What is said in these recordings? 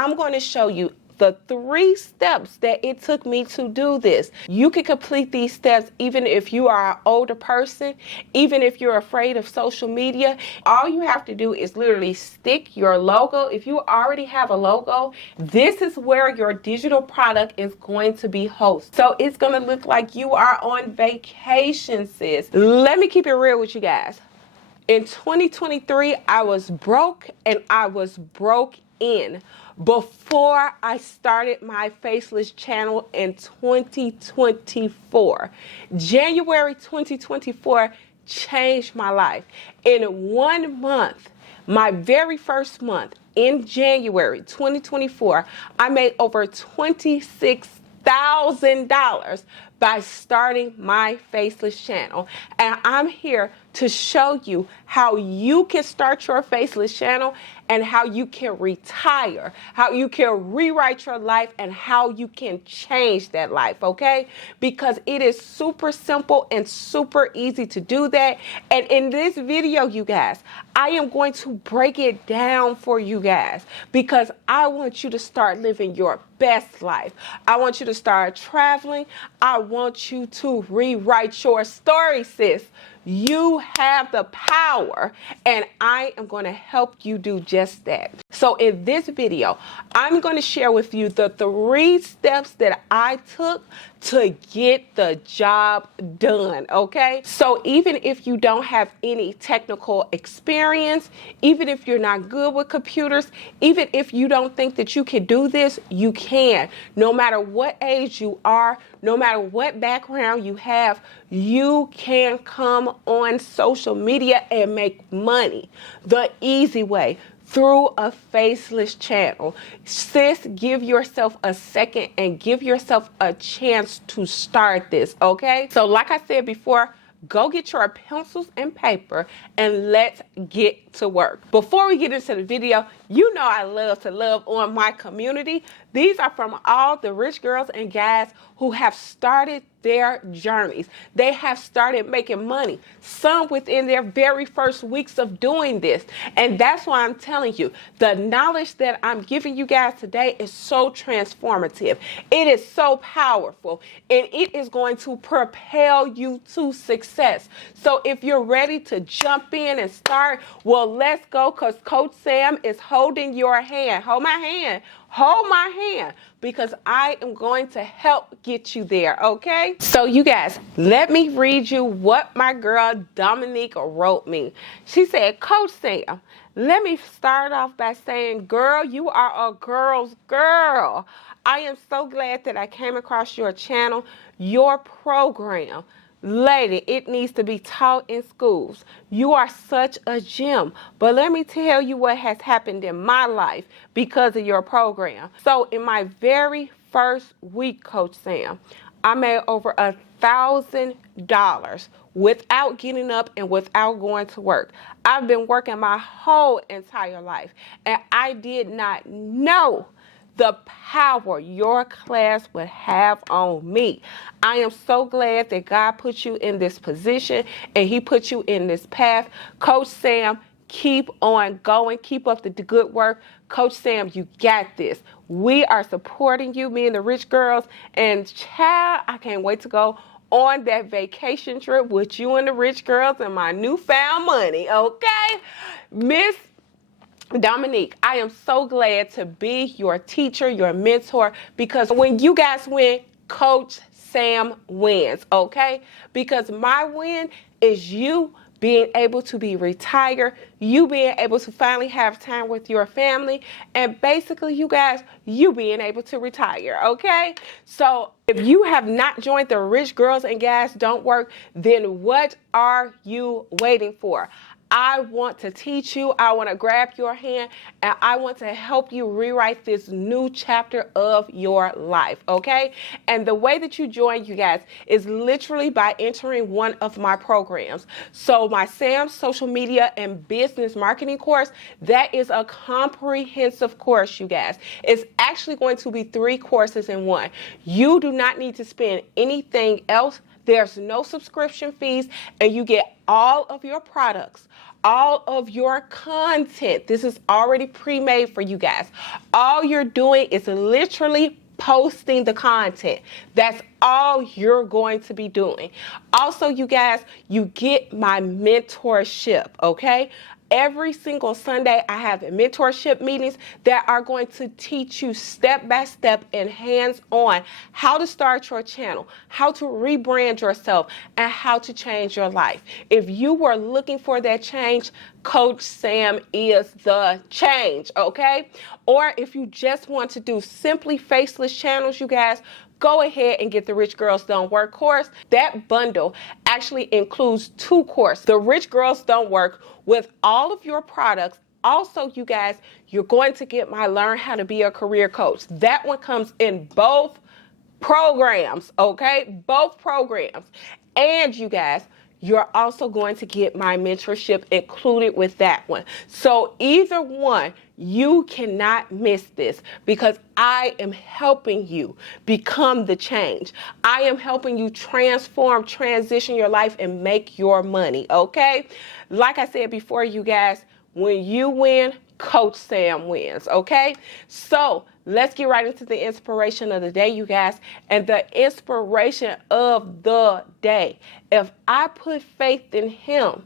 I'm going to show you the 3 steps that it took me to do this. You can complete these steps even if you are an older person, even if you're afraid of social media. All you have to do is literally stick your logo. If you already have a logo, this is where your digital product is going to be hosted. So it's going to look like you are on vacation, sis. Let me keep it real with you guys. In 2023, I was broke, and I was broke in before I started my Faceless channel in 2024. January 2024 changed my life. In 1 month, my very first month in January 2024, I made over $26,000 by starting my Faceless channel. And I'm here to show you how you can start your Faceless channel and how you can retire, how you can rewrite your life, and how you can change that life, okay? Because it is super simple and super easy to do that. And in this video, you guys, I am going to break it down for you guys because I want you to start living your best life. I want you to start traveling. I want you to rewrite your story, sis. You have the power, and I am going to help you do just that. So in this video, I'm going to share with you the 3 steps that I took to get the job done, okay? So even if you don't have any technical experience, even if you're not good with computers, even if you don't think that you can do this, you can. No matter what age you are, no matter what background you have, you can come on social media and make money the easy way, through a Faceless channel. Sis, give yourself a second and give yourself a chance to start this, okay? So like I said before, go get your pencils and paper and let's get to work. Before we get into the video, you know I love to love on my community. These are from all the rich girls and guys who have started their journeys. They have started making money, some within their very first weeks of doing this. And that's why I'm telling you, the knowledge that I'm giving you guys today is so transformative. It is so powerful, and it is going to propel you to success. So if you're ready to jump in and start, well, let's go, because Coach Sam is holding your hand. Hold my hand. Hold my hand, because I am going to help get you there, okay? So you guys, let me read you what my girl Dominique wrote me. She said, Coach Sam, let me start off by saying, girl, you are a girl's girl. I am so glad that I came across your channel, your program. Lady, it needs to be taught in schools. You are such a gem. But let me tell you what has happened in my life because of your program. So in my very first week, Coach Sam, I made over $1,000 without getting up and without going to work. I've been working my whole entire life, and I did not know the power your class would have on me. I am so glad that God put you in this position and he put you in this path. Coach Sam, keep on going. Keep up the good work. Coach Sam, you got this. We are supporting you, me and the rich girls. And child, I can't wait to go on that vacation trip with you and the rich girls and my newfound money, okay? Miss Dominique, I am so glad to be your teacher, your mentor, because when you guys win, Coach Sam wins, okay? Because my win is you being able to be retired, you being able to finally have time with your family, and basically, you guys, you being able to retire, okay? So if you have not joined the Rich Girls and Guys Don't Work, then what are you waiting for? I want to teach you, I want to grab your hand, and I want to help you rewrite this new chapter of your life, okay? And the way that you join, you guys, is literally by entering one of my programs. So my Sam's Social Media and Business Marketing course, that is a comprehensive course, you guys. It's actually going to be 3 courses in one. You do not need to spend anything else There's no subscription fees, and you get all of your products, all of your content. This is already pre-made for you guys. All you're doing is literally posting the content. That's all you're going to be doing. Also, you guys, you get my mentorship, okay? Every single Sunday, I have mentorship meetings that are going to teach you step by step and hands-on how to start your channel, how to rebrand yourself, and how to change your life. If you were looking for that change, Coach Sam is the change, okay? Or if you just want to do simply faceless channels, you guys, go ahead and get the Rich Girls Don't Work course. That bundle actually includes 2 courses. The Rich Girls Don't Work with all of your products. Also, you guys, you're going to get my Learn How to Be a Career Coach. That one comes in both programs, okay? Both programs. And you guys, you're also going to get my mentorship included with that one. So either one, you cannot miss this, because I am helping you become the change. I am helping you transform, transition your life, and make your money, okay? Like I said before, you guys, when you win, Coach Sam wins, okay? So let's get right into the inspiration of the day, you guys. And the inspiration of the day: if I put faith in him,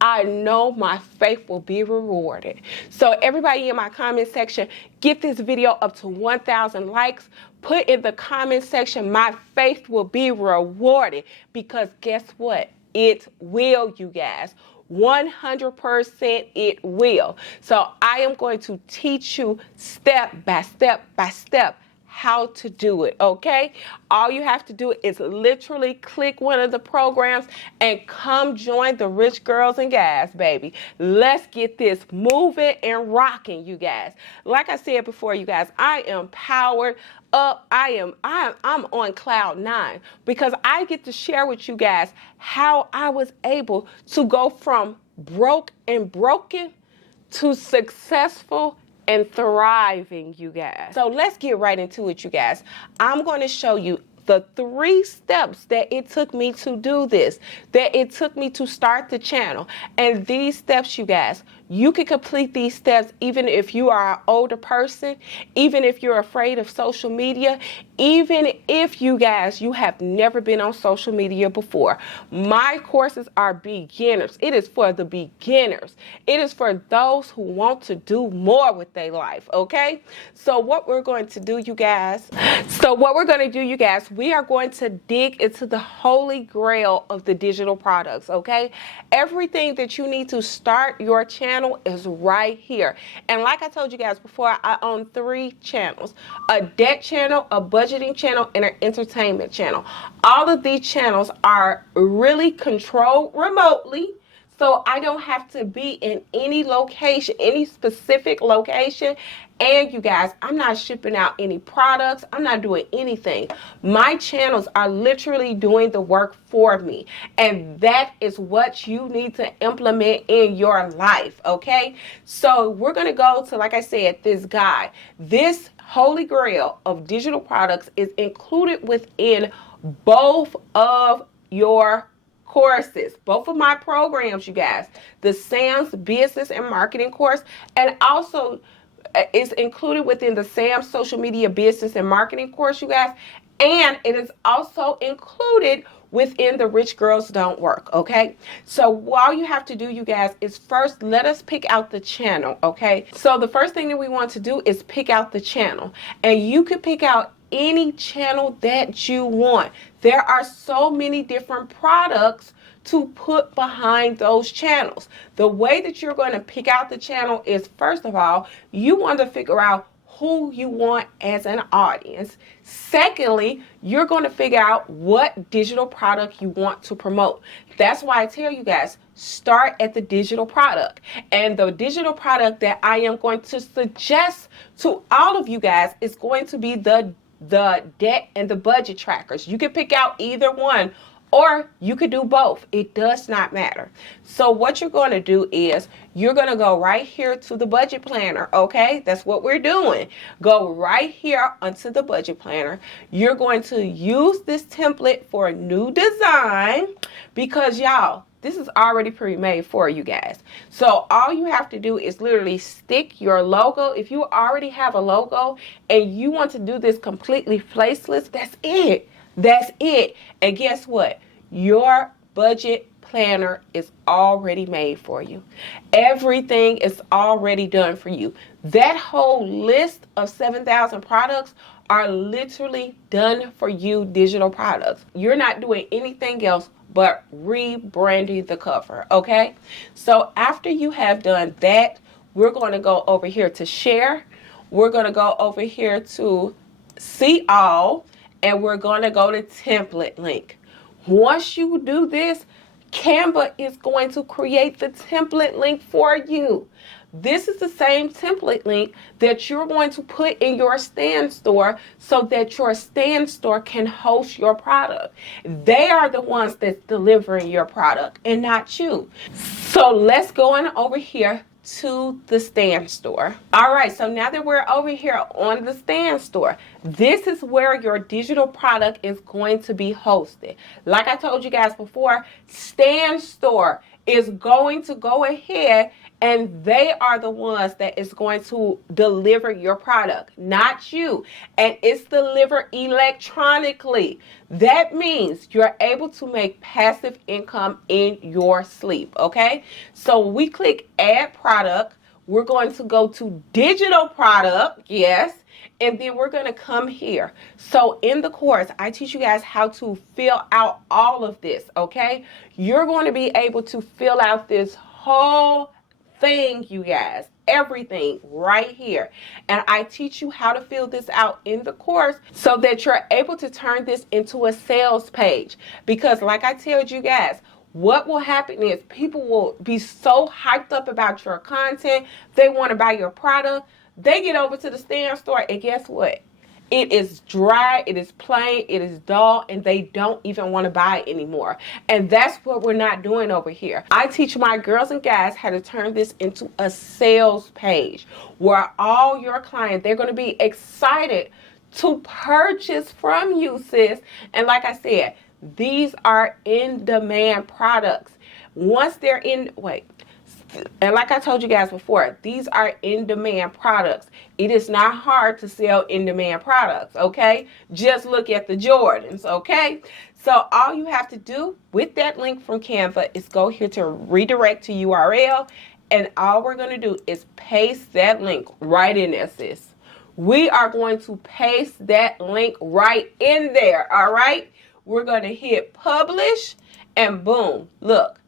I know my faith will be rewarded. So everybody in my comment section, get this video up to 1,000 likes. Put in the comment section, my faith will be rewarded, because guess what? It will, you guys. 100% it will. So I am going to teach you step by step by step how to do it, okay? All you have to do is literally click one of the programs and come join the Rich Girls and Guys, baby. Let's get this moving and rocking, you guys. Like I said before, you guys, I am powered up. I'm on cloud 9, because I get to share with you guys how I was able to go from broke and broken to successful and thriving, you guys. So let's get right into it, you guys. I'm going to show you the 3 steps that it took me to do this, that it took me to start the channel. And these steps, you guys, you can complete these steps even if you are an older person, even if you're afraid of social media, even if you guys, you have never been on social media before. My courses are beginners. It is for the beginners. It is for those who want to do more with their life, okay? So what we're going to do, you guys, we are going to dig into the holy grail of the digital products, okay? Everything that you need to start your channel is right here. And like I told you guys before, I own 3 channels: a debt channel, a budgeting channel, and an entertainment channel. All of these channels are really controlled remotely, so I don't have to be in any location, any specific location. And you guys, I'm not shipping out any products. I'm not doing anything. My channels are literally doing the work for me. And that is what you need to implement in your life, okay? So we're going to go to, like I said, this guide. This holy grail of digital products is included within both of your courses, both of my programs, you guys. The Sam's Business and Marketing course, and also is included within the Sam's Social Media Business and Marketing course, you guys. And it is also included within the Rich Girls Don't Work, okay? So all you have to do, you guys, is first let us pick out the channel, okay? So the first thing that we want to do is pick out the channel. And you could pick out any channel that you want. There are so many different products to put behind those channels. The way that you're going to pick out the channel is, first of all, you want to figure out who you want as an audience. Secondly, you're going to figure out what digital product you want to promote. That's why I tell you guys, start at the digital product. And the digital product that I am going to suggest to all of you guys is going to be the debt and the budget trackers. You can pick out either one, Or you could do both. It does not matter. So what you're going to do is you're going to go right here to the budget planner, okay? That's what we're doing. Go right here onto the budget planner. You're going to use this template for a new design because y'all, this is already pre-made for you guys. So all you have to do is literally stick your logo. If you already have a logo and you want to do this completely faceless, that's it. That's it. And guess what? Your budget planner is already made for you. Everything is already done for you. That whole list of 7,000 products are literally done for you digital products. You're not doing anything else but rebranding the cover, okay? So after you have done that, we're going to go over here to share. We're going to go over here to see all, and we're going to go to template link. Once you do this, Canva is going to create the template link for you. This is the same template link that you're going to put in your stand store so that your stand store can host your product. They are the ones that's delivering your product and not you. So let's go on over here to the stand store. All right, so now that we're over here on the stand store, this is where your digital product is going to be hosted. Like I told you guys before, stand store is going to go ahead and they are the ones that is going to deliver your product, not you. And it's delivered electronically. That means you're able to make passive income in your sleep, okay? So we click add product. We're going to go to digital product, yes. And then we're going to come here. So in the course, I teach you guys how to fill out all of this, okay? You're going to be able to fill out this whole thing, you guys, everything right here. And I teach you how to fill this out in the course so that you're able to turn this into a sales page. Because like I told you guys, what will happen is people will be so hyped up about your content. They want to buy your product. They get over to the stand store and guess what? It is dry, it is plain, it is dull, and they don't even want to buy it anymore. And that's what we're not doing over here. I teach my girls and guys how to turn this into a sales page where all your clients, they're going to be excited to purchase from you, sis. And like I said, these are in-demand products. Once they're in, and like I told you guys before, these are in-demand products. It is not hard to sell in-demand products, okay? Just look at the Jordans, okay? So all you have to do with that link from Canva is go here to redirect to URL, and all we're going to do is paste that link right in there, sis. We are going to paste that link right in there, all right? We're going to hit publish, and boom, look.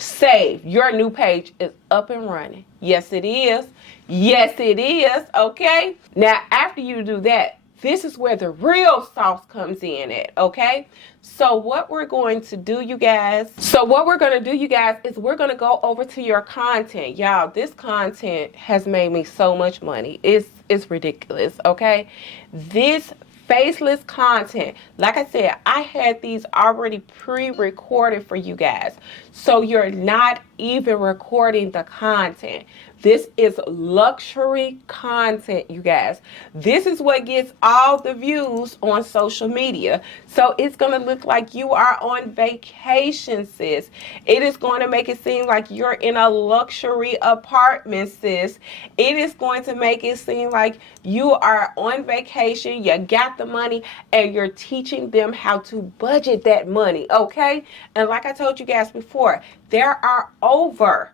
Save. Your new page is up and running. Yes, it is. Yes, it is. Okay. Now, after you do that, this is where the real sauce comes in at. Okay. So what we're going to do, you guys, is we're going to go over to your content. Y'all, this content has made me so much money. It's ridiculous. Okay. This faceless content, like I said, I had these already pre-recorded for you guys, so you're not even recording the content. This is luxury content, you guys. This is what gets all the views on social media. So it's going to look like you are on vacation, sis. It is going to make it seem like you're in a luxury apartment, sis. It is going to make it seem like you are on vacation, you got the money, and you're teaching them how to budget that money, okay? And like I told you guys before, there are over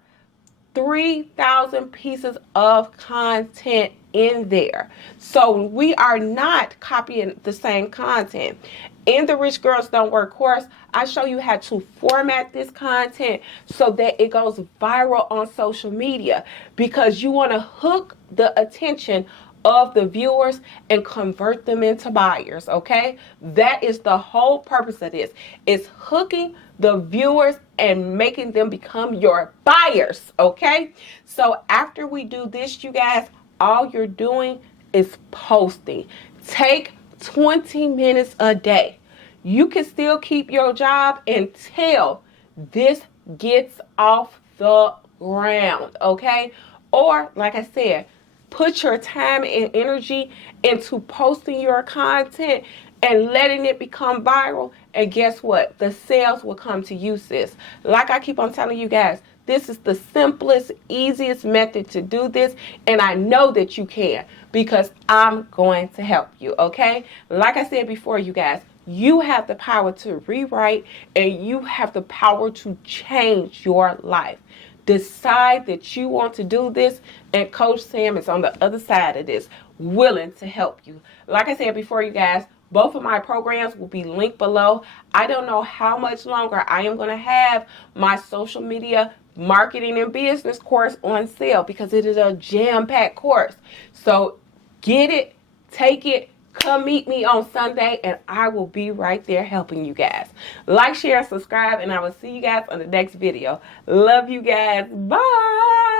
3,000 pieces of content in there. So we are not copying the same content. In the Rich Girls Don't Work course, I show you how to format this content so that it goes viral on social media, because you want to hook the attention of the viewers and convert them into buyers, okay? That is the whole purpose of this. It's hooking the viewers and making them become your buyers, okay? So after we do this, you guys, all you're doing is posting. Take 20 minutes a day. You can still keep your job until this gets off the ground, okay? Or, like I said, put your time and energy into posting your content and letting it become viral. And guess what? The sales will come to you, sis. Like I keep on telling you guys, this is the simplest, easiest method to do this. And I know that you can because I'm going to help you, okay? Like I said before, you guys, you have the power to rewrite and you have the power to change your life. Decide that you want to do this, and Coach Sam is on the other side of this, willing to help you. Like I said before, you guys, both of my programs will be linked below. I don't know how much longer I am going to have my social media marketing and business course on sale because it is a jam-packed course. So get it, take it, come meet me on Sunday, and I will be right there helping you guys. Like, share, subscribe, and I will see you guys on the next video. Love you guys. Bye.